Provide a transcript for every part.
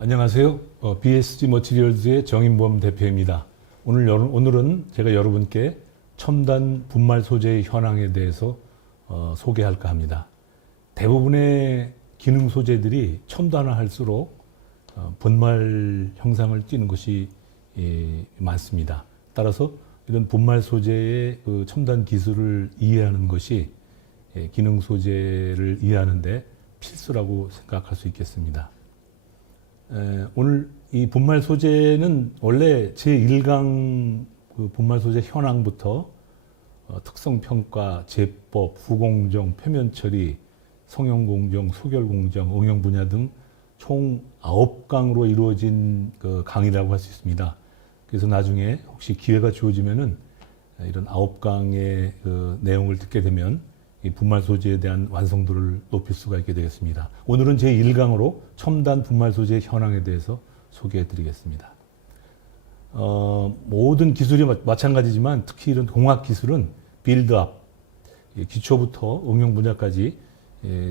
안녕하세요. BSG 머티리얼즈의 정인범 대표입니다. 오늘은 제가 여러분께 첨단 분말 소재의 현황에 대해서 소개할까 합니다. 대부분의 기능 소재들이 첨단화할수록 분말 형상을 띠는 것이 많습니다. 따라서 이런 분말 소재의 그 첨단 기술을 이해하는 것이 기능 소재를 이해하는 데 필수라고 생각할 수 있겠습니다. 오늘 이 분말 소재는 원래 제1강 그 분말 소재 현황부터 특성 평가, 제법, 후공정, 표면 처리, 성형 공정, 소결 공정, 응용 분야 등 총 9강으로 이루어진 그 강의라고 할 수 있습니다. 그래서 나중에 혹시 기회가 주어지면은 이런 9강의 그 내용을 듣게 되면 이 분말 소재에 대한 완성도를 높일 수가 있게 되겠습니다. 오늘은 제1강으로 첨단 분말 소재의 현황에 대해서 소개해 드리겠습니다. 모든 기술이 마찬가지지만 특히 이런 공학 기술은 빌드업, 기초부터 응용 분야까지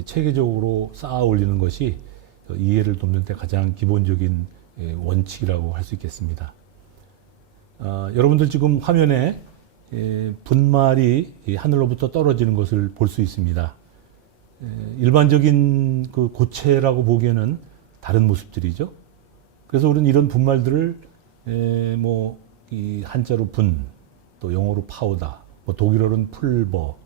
체계적으로 쌓아 올리는 것이 이해를 돕는 데 가장 기본적인 원칙이라고 할 수 있겠습니다. 여러분들 지금 화면에 분말이 하늘로부터 떨어지는 것을 볼 수 있습니다. 일반적인 그 고체라고 보기에는 다른 모습들이죠. 그래서 우리는 이런 분말들을 이 한자로 분, 또 영어로 파우더, 독일어로는 풀버,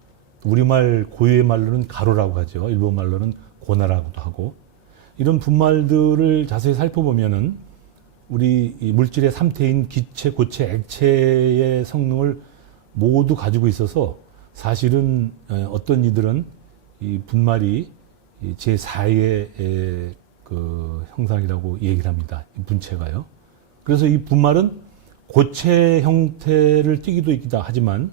우리말 고유의 말로는 가루라고 하죠. 일본 말로는 고나라고도 하고, 이런 분말들을 자세히 살펴보면은 우리 이 물질의 3태인 기체, 고체, 액체의 성능을 모두 가지고 있어서 사실은 어떤 이들은 이 분말이 제4의 그 형상이라고 얘기를 합니다. 이 분체가요. 그래서 이 분말은 고체 형태를 띠기도 있기도 하지만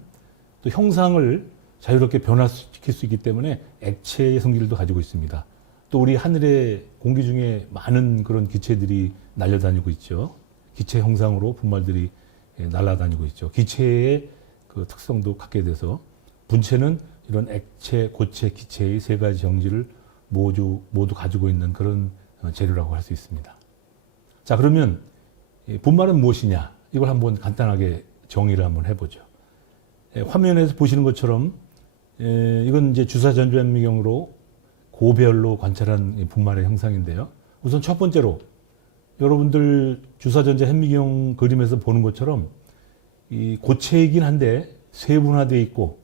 또 형상을 자유롭게 변화시킬 수 있기 때문에 액체의 성질도 가지고 있습니다. 또 우리 하늘의 공기 중에 많은 그런 기체들이 날려다니고 있죠. 기체 형상으로 분말들이 날아다니고 있죠. 기체의 그 특성도 갖게 돼서 분체는 이런 액체, 고체, 기체의 세 가지 정질을 모두 가지고 있는 그런 재료라고 할 수 있습니다. 자, 그러면 분말은 무엇이냐? 이걸 한번 간단하게 정의를 한번 해보죠. 화면에서 보시는 것처럼 이건 이제 주사 전주 현미경으로 고별로 관찰한 분말의 형상인데요. 우선 첫 번째로 여러분들 주사 전자 현미경 그림에서 보는 것처럼 이 고체이긴 한데 세분화되어 있고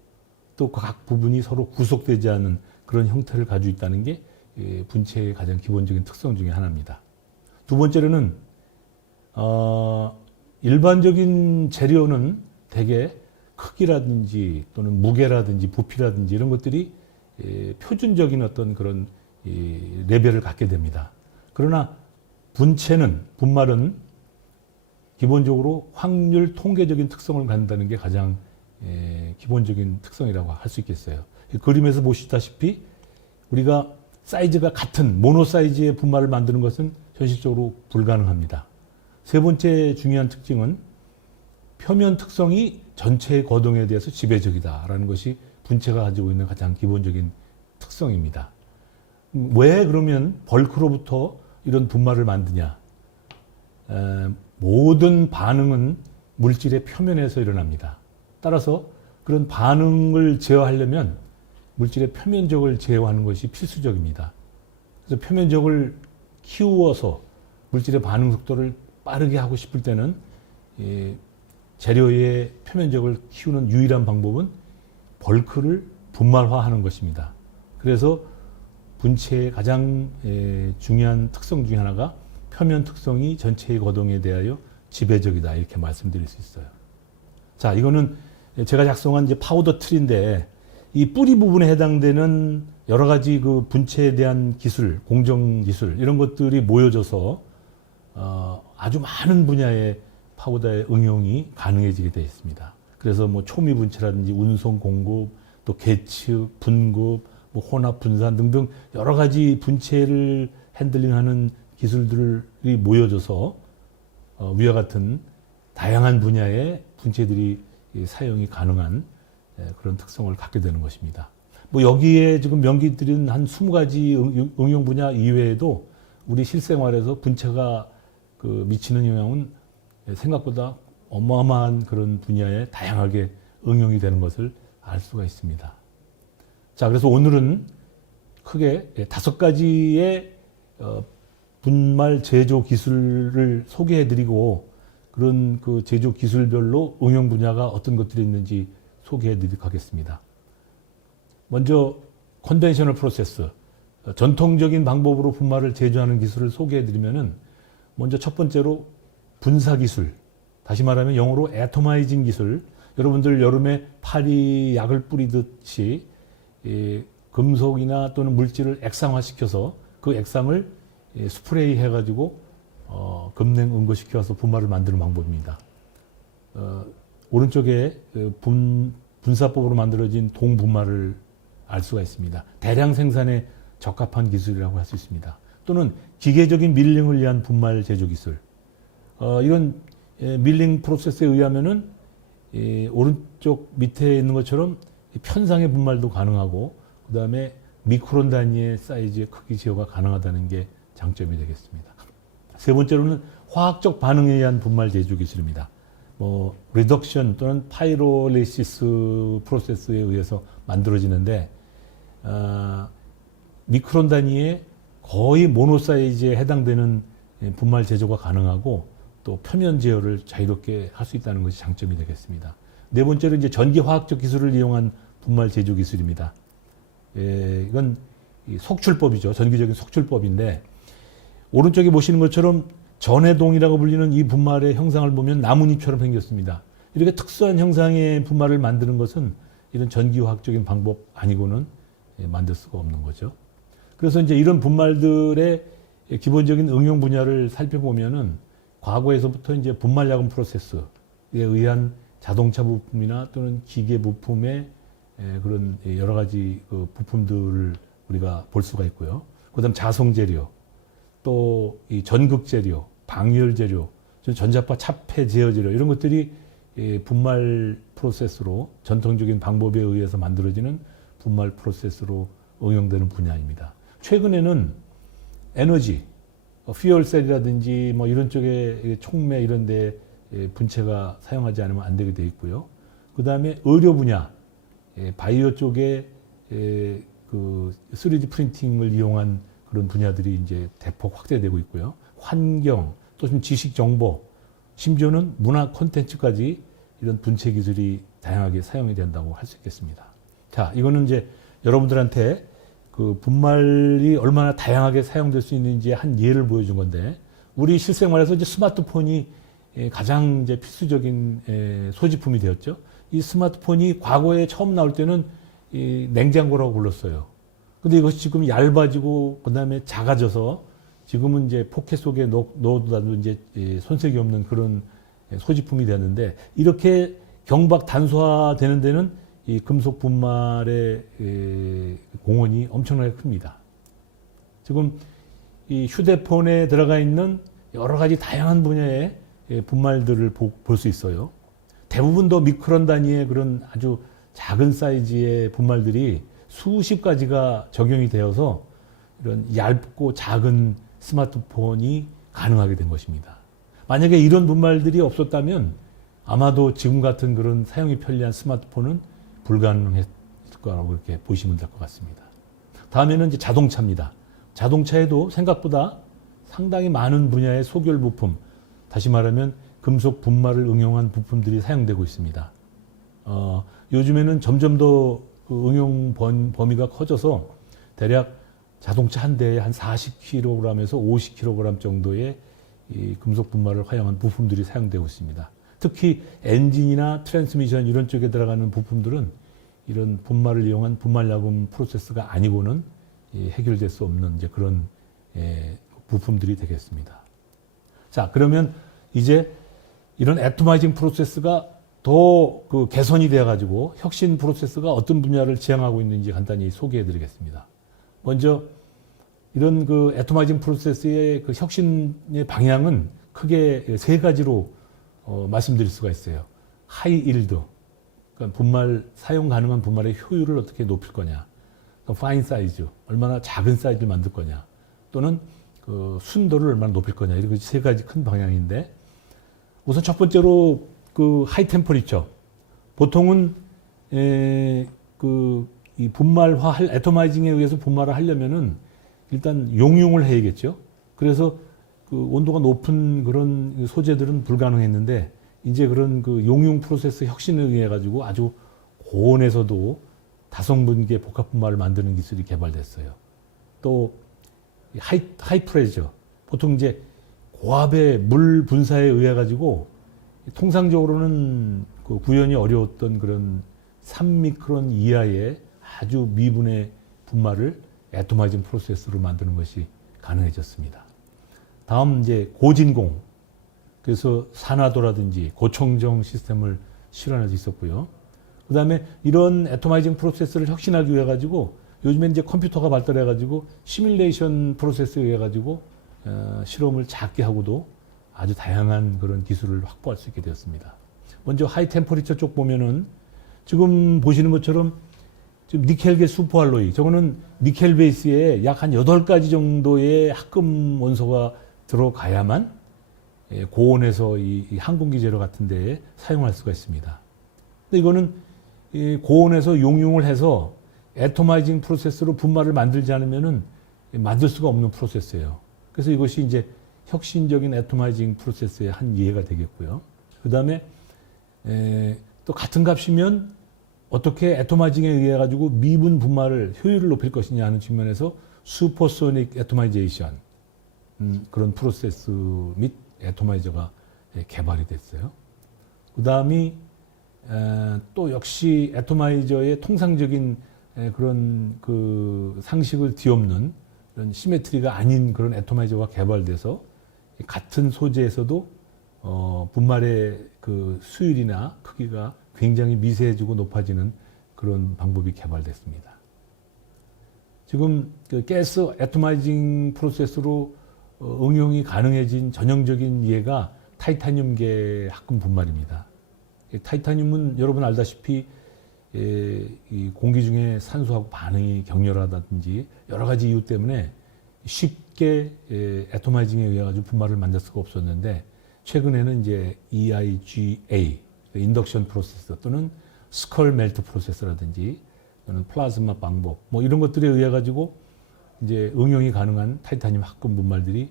또 각 부분이 서로 구속되지 않은 그런 형태를 가지고 있다는 게 분체의 가장 기본적인 특성 중에 하나입니다. 두 번째로는 일반적인 재료는 대개 크기라든지 또는 무게라든지 부피라든지 이런 것들이 표준적인 어떤 그런 레벨을 갖게 됩니다. 그러나 분말은 기본적으로 확률 통계적인 특성을 갖는다는 게 가장 기본적인 특성이라고 할 수 있겠어요. 그림에서 보시다시피 우리가 사이즈가 같은 모노 사이즈의 분말을 만드는 것은 현실적으로 불가능합니다. 세 번째 중요한 특징은 표면 특성이 전체의 거동에 대해서 지배적이다라는 것이 분체가 가지고 있는 가장 기본적인 특성입니다. 왜 그러면 벌크로부터 이런 분말을 만드냐? 모든 반응은 물질의 표면에서 일어납니다. 따라서 그런 반응을 제어하려면 물질의 표면적을 제어하는 것이 필수적입니다. 그래서 표면적을 키워서 물질의 반응 속도를 빠르게 하고 싶을 때는 재료의 표면적을 키우는 유일한 방법은 벌크를 분말화하는 것입니다. 그래서 분체의 가장 중요한 특성 중에 하나가 표면 특성이 전체의 거동에 대하여 지배적이다 이렇게 말씀드릴 수 있어요. 자, 이거는 제가 작성한 이제 파우더 틀인데 이 뿌리 부분에 해당되는 여러 가지 그 분체에 대한 기술, 공정 기술 이런 것들이 모여져서 아주 많은 분야의 파우더의 응용이 가능해지게 되어 있습니다. 그래서 뭐 초미 분체라든지 운송 공급, 또 계측, 분급, 혼합 분산 등등 여러 가지 분체를 핸들링하는 기술들이 모여져서 위와 같은 다양한 분야의 분체들이 사용이 가능한 그런 특성을 갖게 되는 것입니다. 뭐 여기에 지금 명기드린 한 20가지 응용 분야 이외에도 우리 실생활에서 분체가 그 미치는 영향은 생각보다 어마어마한 그런 분야에 다양하게 응용이 되는 것을 알 수가 있습니다. 자, 그래서 오늘은 크게 5가지의 분말 제조 기술을 소개해드리고 그런 그 제조 기술별로 응용 분야가 어떤 것들이 있는지 소개해드리도록 하겠습니다. 먼저 컨벤셔널 프로세스, 전통적인 방법으로 분말을 제조하는 기술을 소개해드리면은 먼저 첫 번째로 분사 기술, 다시 말하면 영어로 애토마이징 기술. 여러분들 여름에 파리 약을 뿌리듯이 금속이나 또는 물질을 액상화시켜서 그 액상을 스프레이 해가지고 급냉 응고시켜서 분말을 만드는 방법입니다. 오른쪽에 분사법으로 만들어진 동분말을 알 수가 있습니다. 대량 생산에 적합한 기술이라고 할 수 있습니다. 또는 기계적인 밀링을 위한 분말 제조 기술. 이런 밀링 프로세스에 의하면은 오른쪽 밑에 있는 것처럼 편상의 분말도 가능하고 그 다음에 미크론 단위의 사이즈의 크기 제어가 가능하다는 게 장점이 되겠습니다. 세 번째로는 화학적 반응에 의한 분말 제조 기술입니다. 리덕션 또는 파이로레시스 프로세스에 의해서 만들어지는데 미크론 단위의 거의 모노 사이즈에 해당되는 분말 제조가 가능하고 또 표면 제어를 자유롭게 할 수 있다는 것이 장점이 되겠습니다. 네 번째로 이제 전기화학적 기술을 이용한 분말 제조 기술입니다. 이건 속출법이죠. 전기적인 속출법인데 오른쪽에 보시는 것처럼 전해동이라고 불리는 이 분말의 형상을 보면 나뭇잎처럼 생겼습니다. 이렇게 특수한 형상의 분말을 만드는 것은 이런 전기화학적인 방법 아니고는 만들 수가 없는 거죠. 그래서 이제 이런 분말들의 기본적인 응용 분야를 살펴보면은 과거에서부터 이제 분말 야금 프로세스에 의한 자동차 부품이나 또는 기계 부품의 그런 여러 가지 그 부품들을 우리가 볼 수가 있고요. 그다음 자성 재료, 또 이 전극 재료, 방열 재료, 전자파 차폐 제어 재료 이런 것들이 분말 프로세스로 전통적인 방법에 의해서 만들어지는 분말 프로세스로 응용되는 분야입니다. 최근에는 에너지, 퓨얼셀이라든지 뭐 이런 쪽에 총매 이런 데 분체가 사용하지 않으면 안 되게 되어 있고요. 그 다음에 의료 분야, 바이오 쪽에 그 3D 프린팅을 이용한 그런 분야들이 이제 대폭 확대되고 있고요. 환경, 또 좀 지식 정보, 심지어는 문화 콘텐츠까지 이런 분체 기술이 다양하게 사용이 된다고 할 수 있겠습니다. 자, 이거는 이제 여러분들한테 그 분말이 얼마나 다양하게 사용될 수 있는지 한 예를 보여준 건데, 우리 실생활에서 이제 스마트폰이 가장 이제 필수적인 소지품이 되었죠. 이 스마트폰이 과거에 처음 나올 때는 이 냉장고라고 불렀어요. 근데 이것이 지금 얇아지고 그다음에 작아져서 지금은 이제 포켓 속에 넣어둬도 이제 손색이 없는 그런 소지품이 되었는데, 이렇게 경박 단소화되는 데는 이 금속 분말의 공헌이 엄청나게 큽니다. 지금 이 휴대폰에 들어가 있는 여러 가지 다양한 분야의 분말들을 볼 수 있어요. 대부분 더 미크론 단위의 그런 아주 작은 사이즈의 분말들이 수십 가지가 적용이 되어서 이런 얇고 작은 스마트폰이 가능하게 된 것입니다. 만약에 이런 분말들이 없었다면 아마도 지금 같은 그런 사용이 편리한 스마트폰은 불가능했을 거라고 그렇게 보시면 될 것 같습니다. 다음에는 이제 자동차입니다. 자동차에도 생각보다 상당히 많은 분야의 소결 부품, 다시 말하면 금속 분말을 응용한 부품들이 사용되고 있습니다. 요즘에는 점점 더 그 응용 범위가 커져서 대략 자동차 한 대에 한 40kg에서 50kg 정도의 이 금속 분말을 활용한 부품들이 사용되고 있습니다. 특히 엔진이나 트랜스미션 이런 쪽에 들어가는 부품들은 이런 분말을 이용한 분말 야금 프로세스가 아니고는 해결될 수 없는 이제 그런 부품들이 되겠습니다. 자, 그러면 이제 이런 애토마이징 프로세스가 더 그 개선이 되어 가지고 혁신 프로세스가 어떤 분야를 지향하고 있는지 간단히 소개해 드리겠습니다. 먼저 이런 그 애토마이징 프로세스의 그 혁신의 방향은 크게 세 가지로 말씀드릴 수가 있어요. 하이 일드, 그러니까 분말 사용 가능한 분말의 효율을 어떻게 높일 거냐. 파인 사이즈, 얼마나 작은 사이즈를 만들 거냐. 또는 그 순도를 얼마나 높일 거냐, 이런 세 가지 큰 방향인데, 우선 첫 번째로 그 하이 템퍼리처. 보통은 이 분말화 애토마이징에 의해서 분말을 하려면은 일단 용융을 해야겠죠. 그래서 그 온도가 높은 그런 소재들은 불가능했는데, 이제 그런 그 용융 프로세스 혁신에 의해 가지고 아주 고온에서도 다성분계 복합 분말을 만드는 기술이 개발됐어요. 또 하이 프레저. 보통 이제 고압의 물 분사에 의해 가지고 통상적으로는 그 구현이 어려웠던 그런 3미크론 이하의 아주 미분의 분말을 애토마이징 프로세스로 만드는 것이 가능해졌습니다. 다음 이제 고진공. 그래서 산화도라든지 고청정 시스템을 실현할 수 있었고요. 그 다음에 이런 애토마이징 프로세스를 혁신하기 위해 가지고 요즘에 이제 컴퓨터가 발달해 가지고 시뮬레이션 프로세스에 의해 가지고 실험을 작게 하고도 아주 다양한 그런 기술을 확보할 수 있게 되었습니다. 먼저 하이 템퍼리처 쪽 보면은 지금 보시는 것처럼 지금 니켈계 슈퍼알로이, 저거는 니켈 베이스에 약 한 8가지 정도의 합금 원소가 들어가야만 고온에서 이 항공기 재료 같은 데에 사용할 수가 있습니다. 근데 이거는 이 고온에서 용융을 해서 애토마이징 프로세스로 분말을 만들지 않으면은 만들 수가 없는 프로세스예요. 그래서 이것이 이제 혁신적인 애토마이징 프로세스의 한 예가 되겠고요. 그 다음에 또 같은 값이면 어떻게 애토마이징에 의해 가지고 미분 분말을 효율을 높일 것이냐 하는 측면에서 슈퍼소닉 애토마이제이션 그런 프로세스 및 애토마이저가 개발이 됐어요. 그 다음이 또 역시 애토마이저의 통상적인 그런 그 상식을 뒤엎는 그런 시메트리가 아닌 그런 애토마이저가 개발돼서 같은 소재에서도 분말의 그 수율이나 크기가 굉장히 미세해지고 높아지는 그런 방법이 개발됐습니다. 지금 그 가스 애토마이징 프로세스로 응용이 가능해진 전형적인 예가 타이타늄계 합금 분말입니다. 타이타늄은 여러분 알다시피 이 공기 중에 산소하고 반응이 격렬하다든지 여러 가지 이유 때문에 쉽게 애토마이징에 의해 가지고 분말을 만들 수가 없었는데, 최근에는 이제 EIGA 인덕션 프로세스 또는 스컬 멜트 프로세스라든지 또는 플라즈마 방법 뭐 이런 것들에 의해 가지고 이제 응용이 가능한 타이타늄 합금 분말들이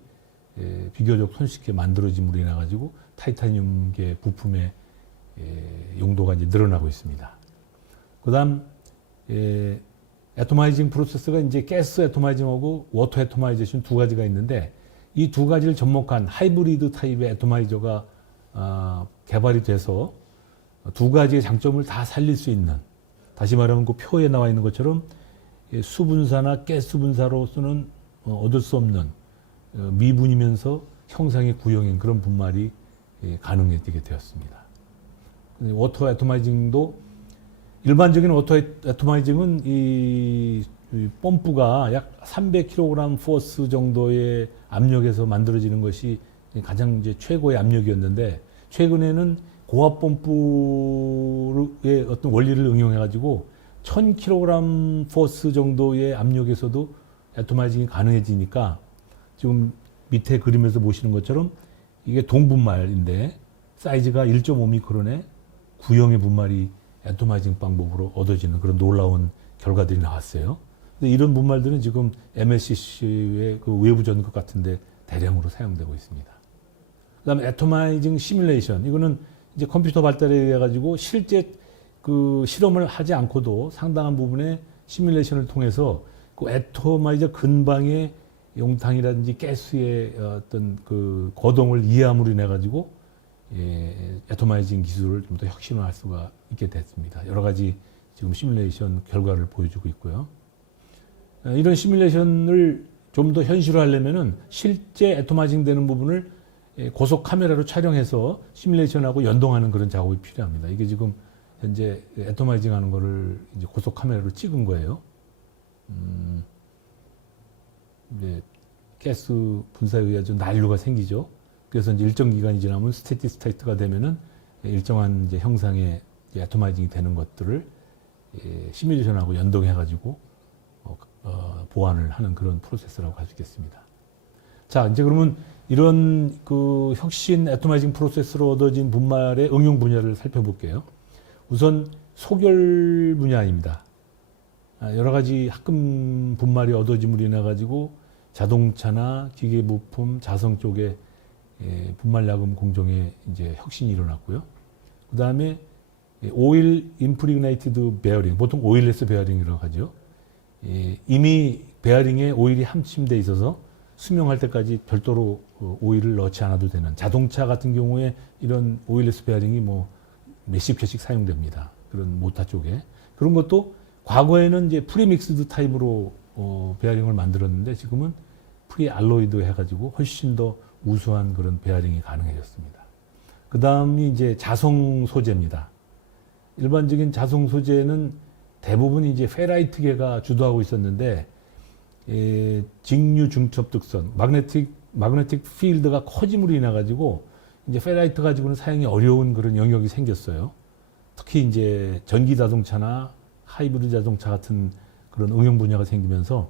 비교적 손쉽게 만들어짐으로 인해 가지고 타이타늄계 부품의 용도가 이제 늘어나고 있습니다. 그다음 애토마이징 프로세스가 이제 가스 애토마이징하고 워터 애토마이제이션 두 가지가 있는데, 이 두 가지를 접목한 하이브리드 타입의 애토마이저가 개발이 돼서 두 가지의 장점을 다 살릴 수 있는, 다시 말하면 그 표에 나와 있는 것처럼 수분사나 가스 분사로서는 얻을 수 없는 미분이면서 형상의 구형인 그런 분말이 가능해지게 되었습니다. 워터 애토마이징도 일반적인 워터 애토마이징은 이 펌프가 약 300kg 포스 정도의 압력에서 만들어지는 것이 가장 이제 최고의 압력이었는데, 최근에는 고압 펌프의 어떤 원리를 응용해 가지고 1000kg 포스 정도의 압력에서도 애토마이징이 가능해지니까 지금 밑에 그림에서 보시는 것처럼 이게 동분말인데 사이즈가 1.5미크론의 구형의 분말이 애토마이징 방법으로 얻어지는 그런 놀라운 결과들이 나왔어요. 근데 이런 분말들은 지금 MLCC의 그 외부 전극 같은데 대량으로 사용되고 있습니다. 그다음에 애토마이징 시뮬레이션, 이거는 이제 컴퓨터 발달에 의해 가지고 실제 그 실험을 하지 않고도 상당한 부분의 시뮬레이션을 통해서 그 애토마이저 근방의 용탕이라든지 가스의 어떤 그 거동을 이해함으로 인해 가지고 애토마이징 기술을 좀 더 혁신화할 수가 있게 됐습니다. 여러 가지 지금 시뮬레이션 결과를 보여주고 있고요. 이런 시뮬레이션을 좀 더 현실화하려면은 실제 애토마이징 되는 부분을 고속 카메라로 촬영해서 시뮬레이션하고 연동하는 그런 작업이 필요합니다. 이게 지금 현재 애토마이징 하는 거를 이제 고속 카메라로 찍은 거예요. 이제 가스 분사에 의해 좀 난류가 생기죠. 그래서 이제 일정 기간이 지나면 스테디 스테이트가 되면은 일정한 이제 형상의 애토마이징이 되는 것들을 시뮬레이션하고 연동해가지고 보완을 하는 그런 프로세스라고 할 수 있겠습니다. 자, 이제 그러면 이런 그 혁신 애토마이징 프로세스로 얻어진 분말의 응용 분야를 살펴볼게요. 우선 소결 분야입니다. 여러 가지 합금 분말이 얻어짐으로 인해 가지고 자동차나 기계 부품, 자성 쪽에 분말 야금 공정에 이제 혁신이 일어났고요. 그 다음에 오일 임프리그네이티드 베어링, 보통 오일레스 베어링이라고 하죠. 이미 베어링에 오일이 함침돼 있어서 수명할 때까지 별도로 오일을 넣지 않아도 되는 자동차 같은 경우에 이런 오일레스 베어링이 뭐 몇십 개씩 사용됩니다. 그런 모터 쪽에. 그런 것도 과거에는 이제 프리믹스드 타입으로 베어링을 만들었는데 지금은 프리 알로이드 해가지고 훨씬 더 우수한 그런 베어링이 가능해졌습니다. 그 다음이 이제 자성 소재입니다. 일반적인 자성 소재는 대부분 이제 페라이트계가 주도하고 있었는데 직류 중첩 특성, 마그네틱 필드가 커짐으로 인해 가지고 이제 페라이트 가지고는 사용이 어려운 그런 영역이 생겼어요. 특히 이제 전기 자동차나 하이브리드 자동차 같은 그런 응용 분야가 생기면서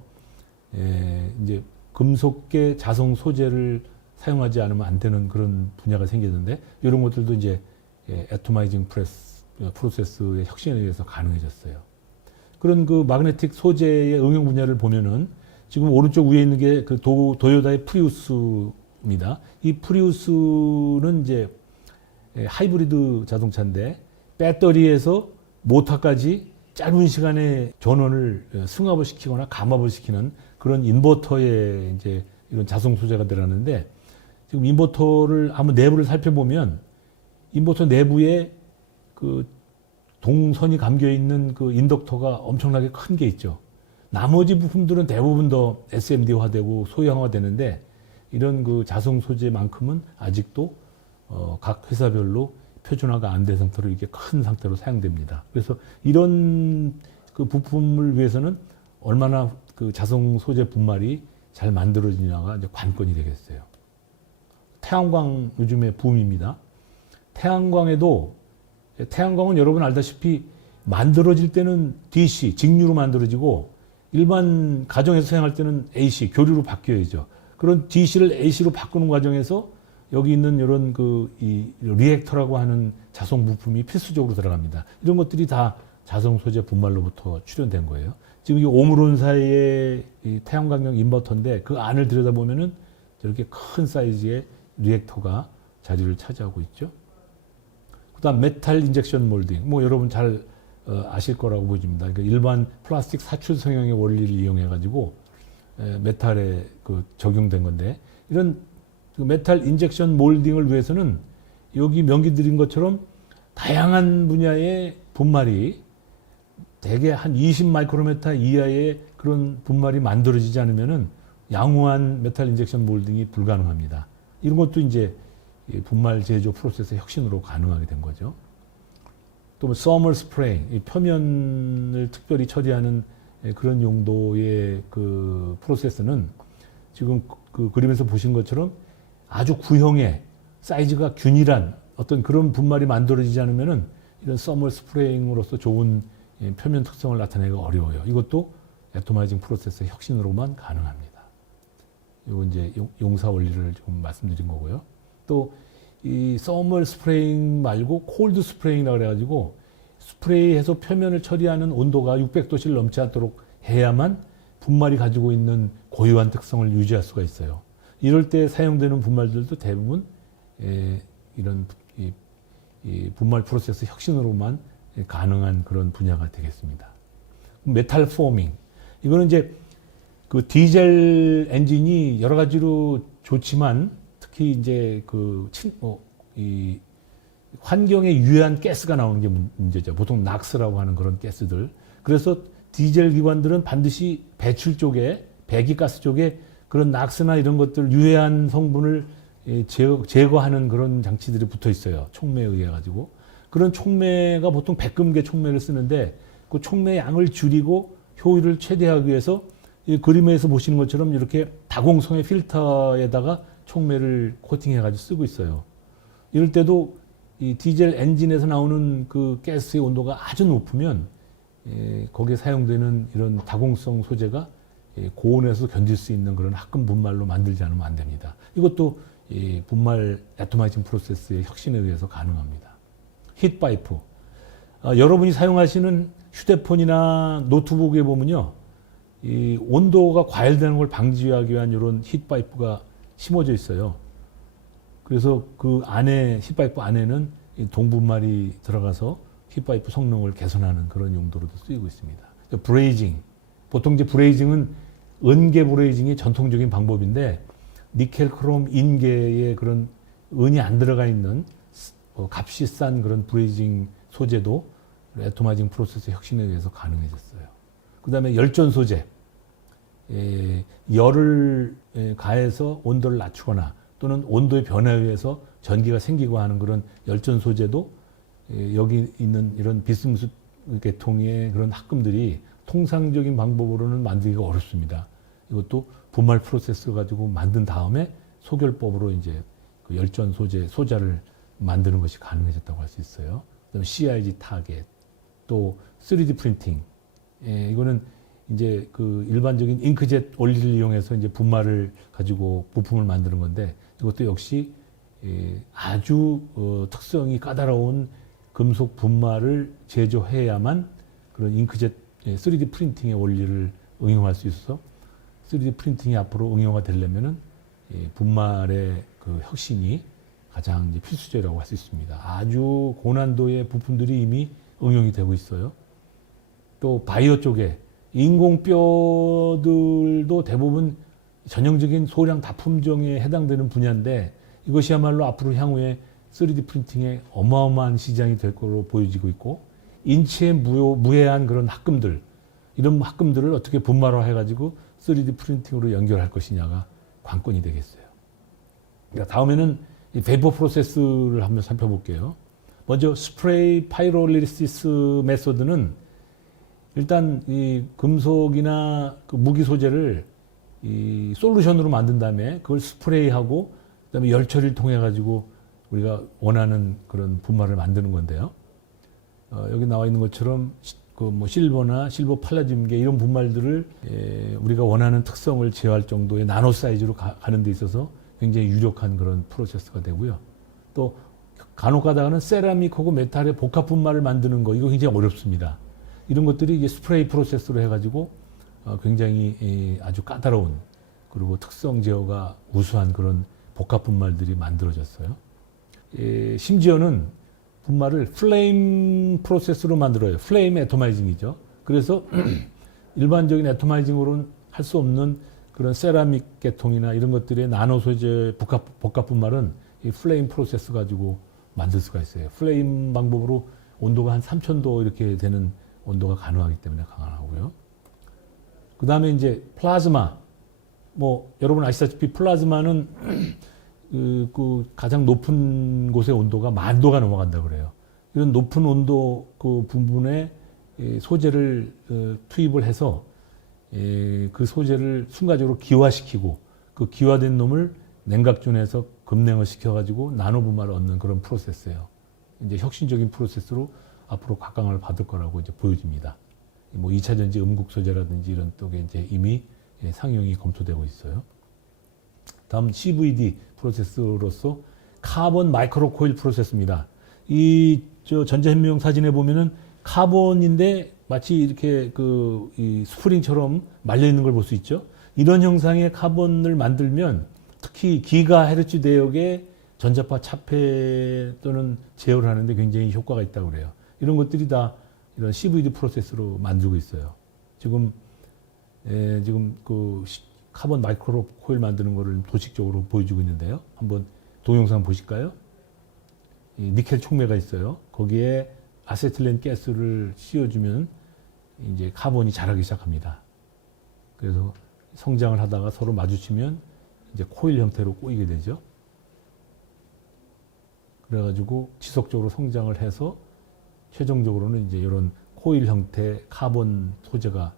이제 금속계 자성 소재를 사용하지 않으면 안 되는 그런 분야가 생겼는데 이런 것들도 이제 애토마이징 프로세스의 혁신에 의해서 가능해졌어요. 그런 그 마그네틱 소재의 응용 분야를 보면은 지금 오른쪽 위에 있는 게 그 도요타의 프리우스입니다. 이 프리우스는 이제 하이브리드 자동차인데 배터리에서 모터까지 짧은 시간에 전원을 승합을 시키거나 감압을 시키는 그런 인버터에 이제 이런 자성 소재가 들어가는데 지금 인버터를 한번 내부를 살펴보면 인버터 내부에 그 동선이 감겨 있는 그 인덕터가 엄청나게 큰 게 있죠. 나머지 부품들은 대부분 더 SMD화되고 소형화되는데 이런 그 자성 소재만큼은 아직도 각 회사별로 표준화가 안 된 상태로 이렇게 큰 상태로 사용됩니다. 그래서 이런 그 부품을 위해서는 얼마나 그 자성 소재 분말이 잘 만들어지냐가 이제 관건이 되겠어요. 태양광 요즘에 붐입니다. 태양광은 여러분 알다시피 만들어질 때는 DC, 직류로 만들어지고 일반 가정에서 사용할 때는 AC, 교류로 바뀌어야죠. 그런 DC를 AC로 바꾸는 과정에서 여기 있는 이런 이 리액터라고 하는 자성 부품이 필수적으로 들어갑니다. 이런 것들이 다 자성 소재 분말로부터 출현된 거예요. 지금 이 오므론사의 이 태양광용 인버터인데 그 안을 들여다보면은 저렇게 큰 사이즈의 리액터가 자리를 차지하고 있죠. 그다음 메탈 인젝션 몰딩, 뭐 여러분 잘 아실 거라고 보입니다. 그러니까 일반 플라스틱 사출 성형의 원리를 이용해 가지고 메탈에 적용된 건데 이런 메탈 인젝션 몰딩을 위해서는 여기 명기 드린 것처럼 다양한 분야의 분말이 대개 한 20 마이크로메타 이하의 그런 분말이 만들어지지 않으면은 양호한 메탈 인젝션 몰딩이 불가능합니다. 이런 것도 이제 분말 제조 프로세스의 혁신으로 가능하게 된 거죠. 또 서멀 스프레잉, 이 표면을 특별히 처리하는 그런 용도의 그 프로세스는 지금 그 그림에서 보신 것처럼 아주 구형의 사이즈가 균일한 어떤 그런 분말이 만들어지지 않으면은 이런 서멀 스프레잉으로서 좋은 표면 특성을 나타내기가 어려워요. 이것도 애토마이징 프로세스의 혁신으로만 가능합니다. 이거 이제 용사 원리를 좀 말씀드린 거고요. 또 이 서멀 스프레잉 말고 콜드 스프레잉이라고 그래가지고 스프레이해서 표면을 처리하는 온도가 600도씨를 넘지 않도록 해야만 분말이 가지고 있는 고유한 특성을 유지할 수가 있어요. 이럴 때 사용되는 분말들도 대부분 이런 이 분말 프로세스 혁신으로만 가능한 그런 분야가 되겠습니다. 메탈 포밍, 이거는 이제 그 디젤 엔진이 여러 가지로 좋지만 특히 이제 이 환경에 유해한 가스가 나오는 게 문제죠. 보통 낙스라고 하는 그런 가스들. 그래서 디젤 기관들은 반드시 배출 쪽에, 배기가스 쪽에 그런 낙스나 이런 것들 유해한 성분을 제거하는 그런 장치들이 붙어 있어요. 촉매에 의해 가지고. 그런 촉매가 보통 백금계 촉매를 쓰는데 그 촉매 양을 줄이고 효율을 최대화하기 위해서 이 그림에서 보시는 것처럼 이렇게 다공성의 필터에다가 촉매를 코팅해가지고 쓰고 있어요. 이럴 때도 이 디젤 엔진에서 나오는 그 가스의 온도가 아주 높으면 거기에 사용되는 이런 다공성 소재가 고온에서 견딜 수 있는 그런 합금 분말로 만들지 않으면 안 됩니다. 이것도 분말 애토마이징 프로세스의 혁신에 의해서 가능합니다. 히트파이프. 여러분이 사용하시는 휴대폰이나 노트북에 보면요, 이 온도가 과열되는 걸 방지하기 위한 이런 히트파이프가 심어져 있어요. 그래서 그 안에, 히트파이프 안에는 동분말이 들어가서 히트파이프 성능을 개선하는 그런 용도로도 쓰이고 있습니다. 브레이징. 보통 이제 브레이징은 은계 브레이징이 전통적인 방법인데, 니켈, 크롬, 인계의 그런 은이 안 들어가 있는 값이 싼 그런 브레이징 소재도 애토마이징 프로세스 혁신에 의해서 가능해졌어요. 그 다음에 열전 소재. 열을 가해서 온도를 낮추거나 또는 온도의 변화에 의해서 전기가 생기고 하는 그런 열전 소재도 여기 있는 이런 비스무스 계통의 그런 합금들이 통상적인 방법으로는 만들기가 어렵습니다. 이것도 분말 프로세스를 가지고 만든 다음에 소결법으로 이제 그 열전 소자를 만드는 것이 가능해졌다고 할 수 있어요. 그다음에 CIG 타겟, 또 3D 프린팅. 이거는 이제 그 일반적인 잉크젯 원리를 이용해서 이제 분말을 가지고 부품을 만드는 건데, 이것도 역시 아주 특성이 까다로운 금속 분말을 제조해야만 그런 잉크젯 3D 프린팅의 원리를 응용할 수 있어서 3D 프린팅이 앞으로 응용화 되려면은 분말의 그 혁신이 가장 이제 필수적이라고 할 수 있습니다. 아주 고난도의 부품들이 이미 응용이 되고 있어요. 또 바이오 쪽에 인공뼈들도 대부분 전형적인 소량 다품종에 해당되는 분야인데, 이것이야말로 앞으로 향후에 3D 프린팅의 어마어마한 시장이 될 것으로 보여지고 있고, 인체에 무해한 그런 합금들, 이런 합금들을 어떻게 분말화 해가지고 3D 프린팅으로 연결할 것이냐가 관건이 되겠어요. 그러니까 다음에는 이 베이퍼 프로세스를 한번 살펴볼게요. 먼저 스프레이 파이로리시스 메소드는 일단 이 금속이나 그 무기 소재를 이 솔루션으로 만든 다음에 그걸 스프레이하고 그다음에 열 처리를 통해 가지고 우리가 원하는 그런 분말을 만드는 건데요. 여기 나와 있는 것처럼 그 뭐 실버나 실버 팔라듐계 이런 분말들을 우리가 원하는 특성을 제어할 정도의 나노 사이즈로 가는 데 있어서 굉장히 유력한 그런 프로세스가 되고요. 또 간혹 가다가는 세라믹하고 메탈의 복합 분말을 만드는 거, 이거 굉장히 어렵습니다. 이런 것들이 이제 스프레이 프로세스로 해가지고 굉장히 아주 까다로운, 그리고 특성 제어가 우수한 그런 복합 분말들이 만들어졌어요. 심지어는 분말을 플레임 프로세스로 만들어요. 플레임 애토마이징이죠. 그래서 일반적인 애토마이징으로는 할 수 없는 그런 세라믹 계통이나 이런 것들의 나노 소재 복합 분말은 이 플레임 프로세스 가지고 만들 수가 있어요. 플레임 방법으로 온도가 한 3000도 이렇게 되는 온도가 가능하기 때문에 가능하고요. 그 다음에 이제 플라즈마. 뭐 여러분 아시다시피 플라즈마는 그 가장 높은 곳의 온도가 10,000도가 넘어간다고 그래요. 이런 높은 온도 그 부분에 소재를 투입을 해서 그 소재를 순간적으로 기화시키고, 그 기화된 놈을 냉각존에서 급냉을 시켜가지고 나노 분말을 얻는 그런 프로세스예요. 이제 혁신적인 프로세스로 앞으로 각광을 받을 거라고 이제 보여집니다. 뭐 2차 전지 음극 소재라든지 이런 쪽에 이제 이미 상용이 검토되고 있어요. 다음 CVD 프로세스로서 카본 마이크로 코일 프로세스입니다. 이 전자현미용 사진에 보면은 카본인데 마치 이렇게 이 스프링처럼 말려 있는 걸 볼 수 있죠. 이런 형상의 카본을 만들면 특히 기가헤르츠 대역의 전자파 차폐 또는 제어를 하는데 굉장히 효과가 있다고 그래요. 이런 것들이 다 이런 CVD 프로세스로 만들고 있어요. 지금 그 카본 마이크로 코일 만드는 거를 도식적으로 보여주고 있는데요. 한번 동영상 보실까요? 이 니켈 촉매가 있어요. 거기에 아세틸렌 가스를 씌워주면 이제 카본이 자라기 시작합니다. 그래서 성장을 하다가 서로 마주치면 이제 코일 형태로 꼬이게 되죠. 그래가지고 지속적으로 성장을 해서 최종적으로는 이제 이런 코일 형태 카본 소재가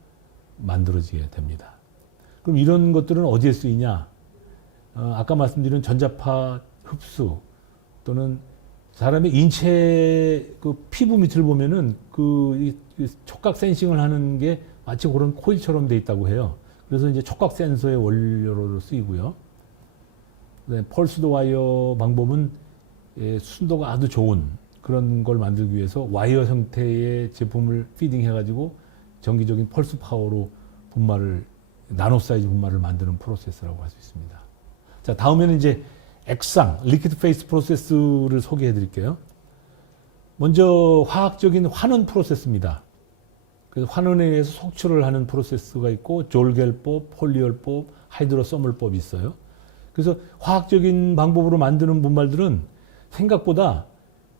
만들어지게 됩니다. 그럼 이런 것들은 어디에 쓰이냐? 아까 말씀드린 전자파 흡수 또는 사람의 인체 그 피부 밑을 보면은 그 촉각 센싱을 하는 게 마치 그런 코일처럼 돼 있다고 해요. 그래서 이제 촉각 센서의 원료로 쓰이고요. 펄스드 와이어 방법은 순도가 아주 좋은 그런 걸 만들기 위해서 와이어 형태의 제품을 피딩해가지고 정기적인 펄스 파워로 나노 사이즈 분말을 만드는 프로세스라고 할 수 있습니다. 자, 다음에는 이제 액상, 리퀴드 페이스 프로세스를 소개해 드릴게요. 먼저 화학적인 환원 프로세스입니다. 그래서 환원에 의해서 속출을 하는 프로세스가 있고 졸겔법, 폴리얼법, 하이드로소멀법이 있어요. 그래서 화학적인 방법으로 만드는 분말들은 생각보다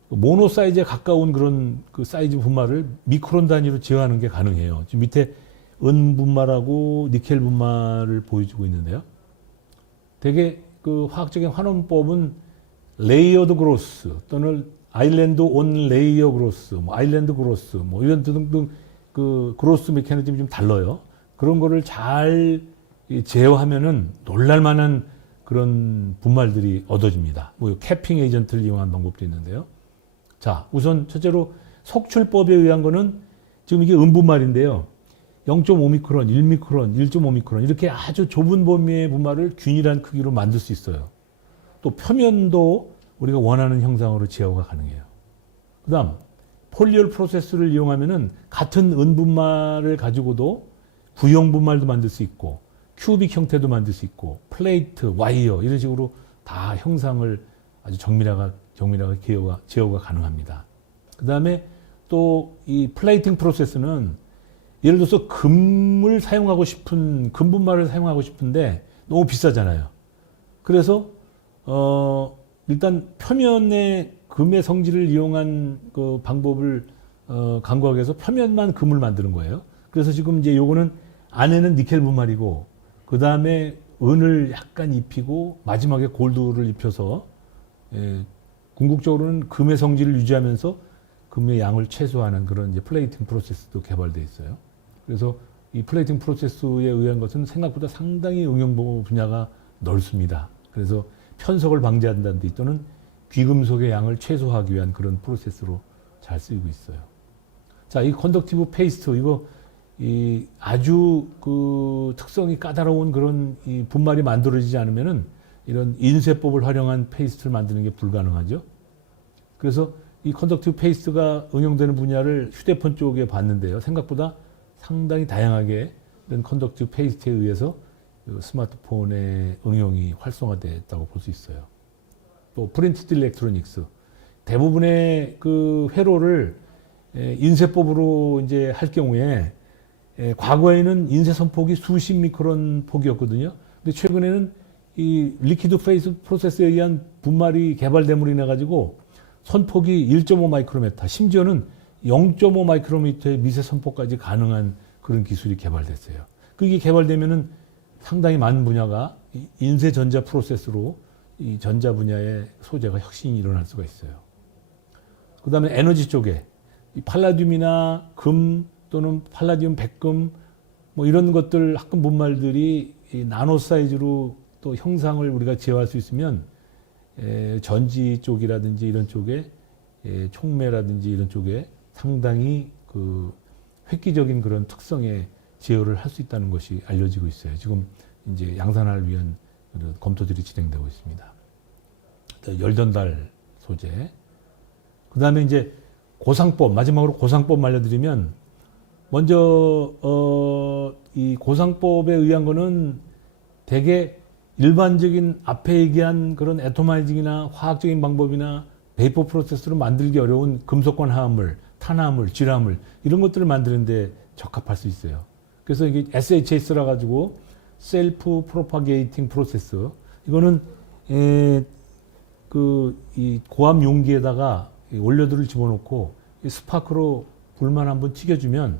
모노 사이즈에 가까운 그런 그 사이즈 분말을 미크론 단위로 제어하는 게 가능해요. 지금 밑에 은 분말하고 니켈 분말을 보여주고 있는데요. 되게 그 화학적인 환원법은 레이어드 그로스 또는 아일랜드 온 레이어 그로스, 아일랜드 그로스, 이런 등등 그 그로스 메커니즘이 좀 달라요. 그런 거를 잘 제어하면은 놀랄만한 그런 분말들이 얻어집니다. 캐핑 에이전트를 이용한 방법도 있는데요. 자, 우선 첫째로 속출법에 의한 거는 지금 이게 은분말인데요. 0.5미크론, 1미크론, 1.5미크론 이렇게 아주 좁은 범위의 분말을 균일한 크기로 만들 수 있어요. 또 표면도 우리가 원하는 형상으로 제어가 가능해요. 그 다음 폴리얼 프로세스를 이용하면은 같은 은분말을 가지고도 구형 분말도 만들 수 있고 큐빅 형태도 만들 수 있고 플레이트, 와이어 이런 식으로 다 형상을 아주 정밀하게 제어가 가능합니다. 그 다음에 또 이 플레이팅 프로세스는 예를 들어서 금분말을 사용하고 싶은데 너무 비싸잖아요. 그래서 일단 표면에 금의 성질을 이용한 그 방법을 강구하기 위해서 표면만 금을 만드는 거예요. 그래서 지금 이제 요거는 안에는 니켈 분말이고 그 다음에 은을 약간 입히고 마지막에 골드를 입혀서 궁극적으로는 금의 성질을 유지하면서 금의 양을 최소화하는 그런 이제 플레이팅 프로세스도 개발되어 있어요. 그래서 이 플레이팅 프로세스에 의한 것은 생각보다 상당히 응용 분야가 넓습니다. 그래서 편석을 방지한다든지 또는 귀금속의 양을 최소화하기 위한 그런 프로세스로 잘 쓰이고 있어요. 자, 이 컨덕티브 페이스트 이거 아주 그 특성이 까다로운 그런 이 분말이 만들어지지 않으면은 이런 인쇄법을 활용한 페이스트를 만드는 게 불가능하죠. 그래서 이 컨덕티브 페이스트가 응용되는 분야를 휴대폰 쪽에 봤는데요. 생각보다 상당히 다양하게 이런 컨덕티브 페이스트에 의해서 스마트폰의 응용이 활성화됐다고 볼 수 있어요. 또 프린티드 일렉트로닉스 대부분의 그 회로를 인쇄법으로 이제 할 경우에 과거에는 인쇄 선폭이 수십 미크론 폭이었거든요. 근데 최근에는 이 리퀴드 페이스 프로세스에 의한 분말이 개발됨으로 인해 가지고 선폭이 1.5 마이크로미터, 심지어는 0.5 마이크로미터의 미세 선폭까지 가능한 그런 기술이 개발됐어요. 그게 개발되면은 상당히 많은 분야가 인쇄 전자 프로세스로 이 전자 분야의 소재가 혁신이 일어날 수가 있어요. 그 다음에 에너지 쪽에 이 팔라듐이나 금 또는 팔라듐 백금 이런 것들 합금 분말들이 이 나노 사이즈로 또 형상을 우리가 제어할 수 있으면 전지 쪽이라든지 이런 쪽에 촉매라든지 이런 쪽에 상당히 그 획기적인 그런 특성의 제어를 할 수 있다는 것이 알려지고 있어요. 지금 이제 양산화를 위한 검토들이 진행되고 있습니다. 열전달 소재. 그 다음에 이제 고상법, 마지막으로 고상법 알려드리면 먼저 이 고상법에 의한 거는 대개 일반적인 앞에 얘기한 그런 애토마이징이나 화학적인 방법이나 베이퍼 프로세스로 만들기 어려운 금속관 화합물, 탄화물, 질화물 이런 것들을 만드는데 적합할 수 있어요. 그래서 이게 SHS라 가지고 셀프 프로파게이팅 프로세스 이거는 이 고압 용기에다가 원료들을 집어넣고 스파크로 불만 한번 튀겨주면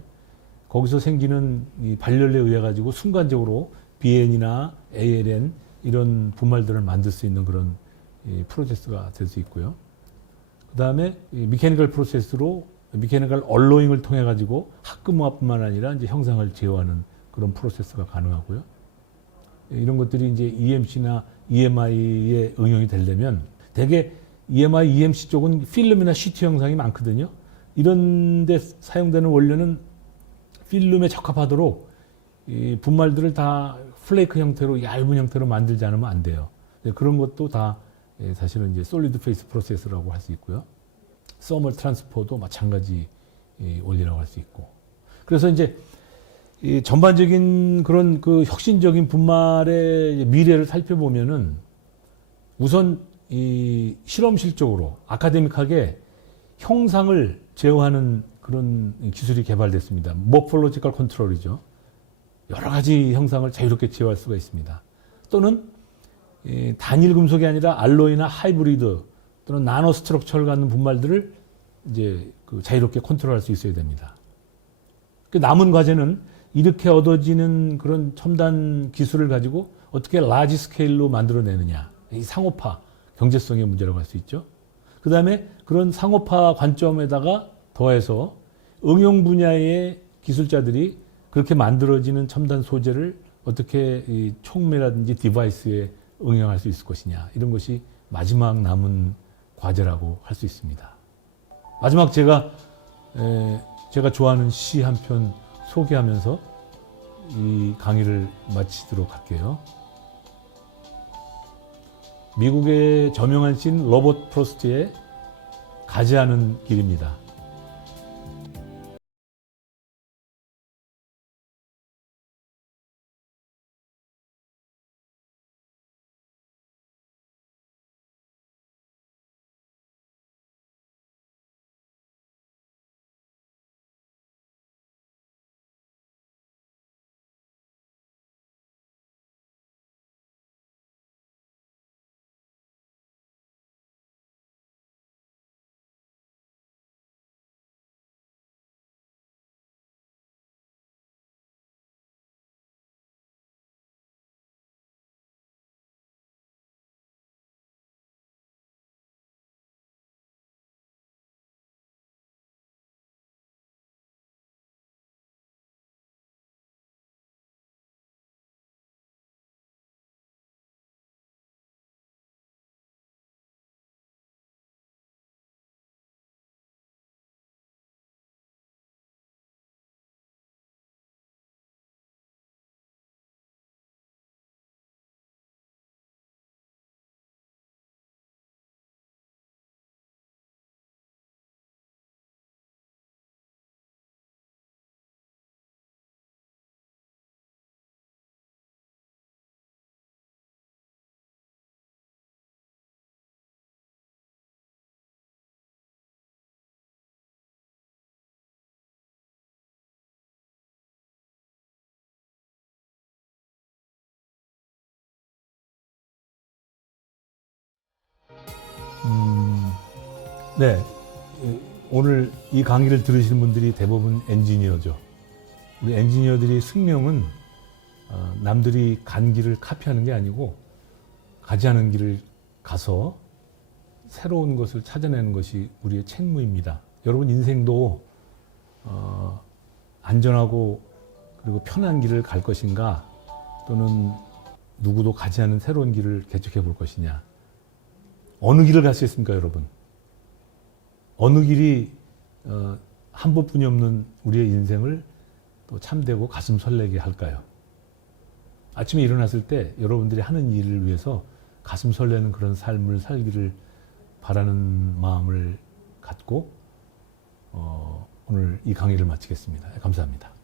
거기서 생기는 이 발열에 의해 가지고 순간적으로 BN이나 ALN 이런 분말들을 만들 수 있는 그런 프로세스가 될 수 있고요. 그 다음에 미케니컬 프로세스로 미케니컬 얼로잉을 통해 가지고 합금화뿐만 아니라 이제 형상을 제어하는 그런 프로세스가 가능하고요. 이런 것들이 이제 EMC나 EMI에 응용이 되려면 대개 EMI, EMC 쪽은 필름이나 시트 형상이 많거든요. 이런 데 사용되는 원료는 필름에 적합하도록 이 분말들을 다 플레이크 형태로 얇은 형태로 만들지 않으면 안 돼요. 그런 것도 다 사실은 이제 솔리드 페이스 프로세스라고 할 수 있고요. 서멀 트랜스포도 마찬가지 원리라고 할 수 있고. 그래서 이제 이 전반적인 그런 그 혁신적인 분말의 미래를 살펴보면은 우선 이 실험실적으로 아카데믹하게 형상을 제어하는 그런 기술이 개발됐습니다. 모포로지컬 컨트롤이죠. 여러 가지 형상을 자유롭게 제어할 수가 있습니다. 또는 단일 금속이 아니라 알로이나 하이브리드 또는 나노 스트럭처를 갖는 분말들을 이제 그 자유롭게 컨트롤할 수 있어야 됩니다. 그 남은 과제는 이렇게 얻어지는 그런 첨단 기술을 가지고 어떻게 라지 스케일로 만들어내느냐. 이 상업화, 경제성의 문제라고 할 수 있죠. 그 다음에 그런 상업화 관점에다가 더해서 응용 분야의 기술자들이 그렇게 만들어지는 첨단 소재를 어떻게 이 촉매라든지 디바이스에 응용할 수 있을 것이냐. 이런 것이 마지막 남은 과제라고 할 수 있습니다. 마지막 제가 좋아하는 시 한 편 소개하면서 이 강의를 마치도록 할게요. 미국의 저명한 시인 로버트 프로스트의 가지 않은 길입니다. 네. 오늘 이 강의를 들으시는 분들이 대부분 엔지니어죠. 우리 엔지니어들의 숙명은 남들이 간 길을 카피하는 게 아니고 가지 않은 길을 가서 새로운 것을 찾아내는 것이 우리의 책무입니다. 여러분 인생도 안전하고 그리고 편한 길을 갈 것인가 또는 누구도 가지 않은 새로운 길을 개척해 볼 것이냐. 어느 길을 갈 수 있습니까, 여러분? 어느 길이 한 번뿐이 없는 우리의 인생을 또 참되고 가슴 설레게 할까요? 아침에 일어났을 때 여러분들이 하는 일을 위해서 가슴 설레는 그런 삶을 살기를 바라는 마음을 갖고 오늘 이 강의를 마치겠습니다. 감사합니다.